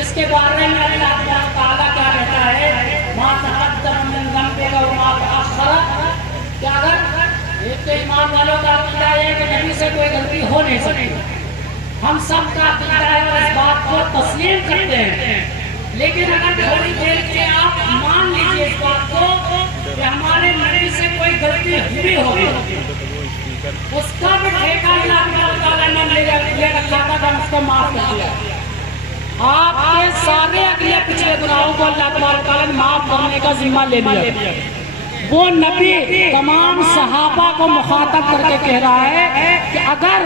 جس کے بارے میں اللہ تعالیٰ کیا کہتا ہے، ما تقدم من ذنبک وما تأخر، کہ اگر ایک تو ایمان والوں کا عقیدہ ہے کہ نبی سے کوئی غلطی ہو نہیں سکتی، ہم سب کا عقیدہ ہے اور اس بات کو تسلیم کرتے ہیں، لیکن اگر تھوڑی دیر کے آپ مان لیجیے اس بات کو کہ ہمارے نبی سے کوئی غلطی ہوئی ہوگی، اس کا بھی ٹھیکہ اللہ تعالیٰ نے لے رکھا تھا، ہم اس کو معاف کر دیا۔ آپ کے سارے اگلے پچھلے گناہوں کو اللہ تعالیٰ نے معاف کرنے کا ذمہ لے لیا۔ وہ نبی تمام صحابہ کو مخاطب کر کے کہہ رہا ہے کہ اگر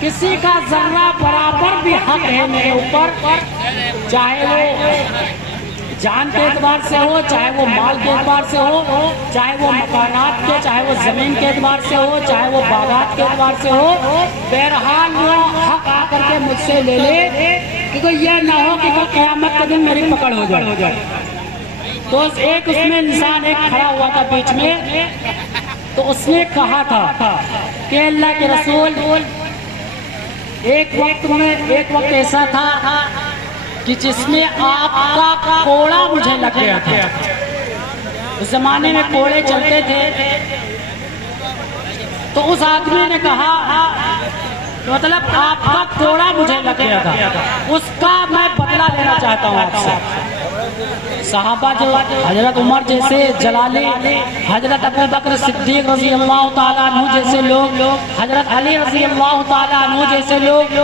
کسی کا ذرہ برابر بھی حق ہے میرے اوپر، چاہے وہ جان کے اعتبار سے ہو، چاہے وہ مال کے اعتبار سے ہو، چاہے وہ مکانات کے، چاہے وہ زمین کے اعتبار سے ہو، چاہے وہ باغات کے اعتبار سے ہو، بہرحال وہ حق آ کر کے مجھ سے لے لے، کیونکہ یہ نہ ہو کہ قیامت کے دن میری پکڑ ہو جائے۔ تو ایک اس میں انسان ایک کھڑا ہوا تھا بیچ میں، تو اس نے کہا تھا کہ اللہ کے رسول، ایک وقت ایسا تھا کہ جس میں آپ کا کوڑا مجھے لگ گیا تھا۔ اس زمانے میں کوڑے چلتے تھے، تو اس آدمی نے کہا مطلب آپ کا کوڑا مجھے لگ گیا تھا، اس کا میں بدلہ لینا چاہتا ہوں آپ سے۔ صحابہ جو حضرت عمر جیسے جلالی، حضرت ابو بکر صدیق رضی اللہ تعالیٰ عنہ جیسے لوگ، حضرت علی رضی اللہ تعالیٰ عنہ جیسے لوگ،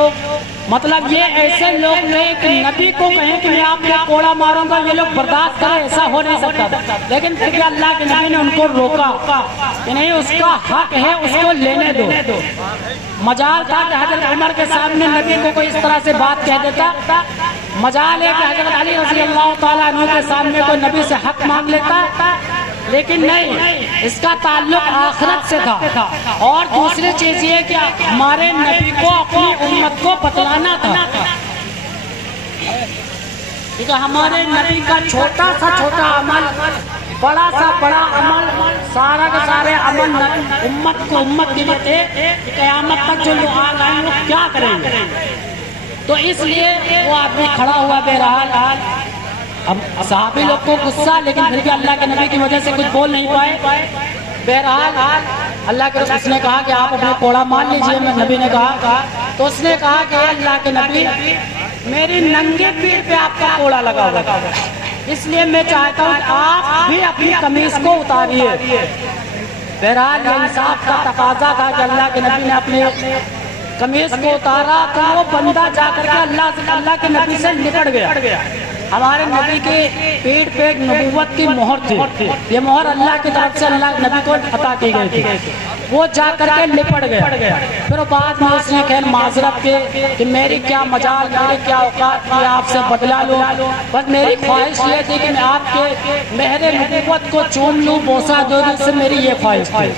مطلب یہ ایسے لوگ تھے کہ نبی کو کہیں کہ میں آپ کا کوڑا ماروں گا، یہ لوگ برداشت کریں، ایسا ہو نہیں سکتا، لیکن پھر اللہ کے نبی نے ان کو روکا کہ نہیں، اس کا حق ہے، اس کو لینے دو۔ مجال تھا کہ حضرت عمر کے سامنے نبی کو کوئی اس طرح سے بات کہہ دیتا، مجال ہے کہ حضرت علی رضی اللہ تعالیٰ عنہ کے سامنے کوئی نبی سے حق مانگ لیتا، لیکن نہیں، اس کا تعلق آخرت سے تھا۔ اور دوسری چیز یہ کہ ہمارے نبی کو اپنی امت کو بتلانا تھا، کیونکہ ہمارے نبی کا چھوٹا سا چھوٹا عمل، بڑا سا بڑا عمل، سارا کا سارے عمل امت کو امت کے لیے تھے کہ قیامت تک جو لوگ آ گئے وہ کیا کریں گے۔ تو اس لیے وہ آدمی کھڑا ہوا بہرحال، اب صحابی لوگ کو غصہ، لیکن پھر بھی اللہ کے نبی کی وجہ سے کچھ بول نہیں پائے۔ بہرحال اللہ کے رسول، اس نے کہا کہ آپ اپنے کوڑا مان لیجئے۔ نبی نے کہا، تو اس نے کہا کہ اللہ کے نبی، میری ننگے پیر پہ آپ کا کوڑا لگا ہوا، اس لیے میں چاہتا ہوں کہ آپ بھی اپنی قمیص کو اتاریے۔ بہرحال یہ انصاف کا تقاضا تھا کہ اللہ کے نبی نے اپنے قمیص کو اتارا، تو وہ بندہ جا کر کے اللہ کے نبی سے نپٹ گیا۔ ہمارے نبی کے پیٹ پہ نبوت کی مہر تھی، یہ مہر اللہ کی طرف سے اللہ نبی کو عطا کی گئی تھی، وہ جا کر کے لپٹ گیا۔ پھر بعد میں اس نے خیر معذرت کی کہ میری کیا مجال، میری کیا اوقات کی آپ سے بدلا لوں، بس میری خواہش یہ تھی کہ میں آپ کے مہر نبوت کو چوم لوں، بوسہ دوں، اس سے میری یہ خواہش تھی۔